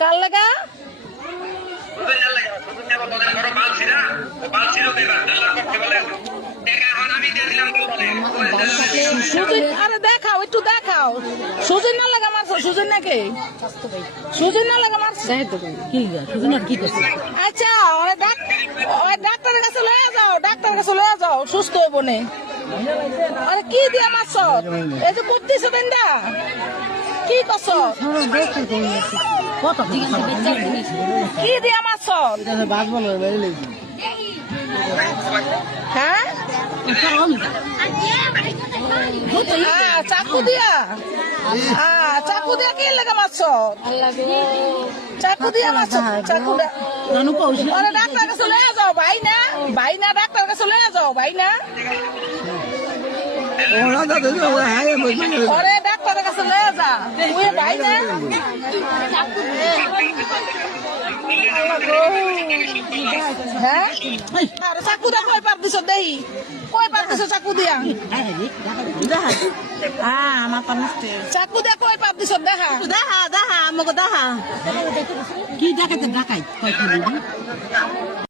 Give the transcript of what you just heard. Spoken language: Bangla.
কার লাগা সুজন? আরে দেখাও, একটু দেখাও। সুজন না লাগা মারছো? সুজন নাকি? সুজন না লাগা মারছো? কি করছে? আচ্ছা, ওই ডাক্তারের কাছে লয়ে যাও, ডাক্তারের কাছে লয়ে যাও, সুস্থ হইব নে। আরে কি দিয়া মারছ? এই যে করতেছে বেন্দা, কি করছ? কি দিয়া মারছ? হ্যাঁ, চাকু দিয়া? চাকু দিয়া কি লাগা মারছ? চাকু দিয়া মারছ? চাকু দিয়া? আরে ডাক্তার কাছে লয়ে যাও, ভাই না, ভাই না, ডাক্তার কাছে লয়ে যাও, ভাই না। আরে ডাক্তারের কাছে লয়ে যা, তুই ভাই না। হ্যাঁ, আরে চাকু দিয়া কয় পার দিছ? দেই কয় পার দিছ চাকু দিয়া? চাকু দিয়া কয় পার দিছ? দেখা আমাকে দেখা কি দেখাইতে দেখাই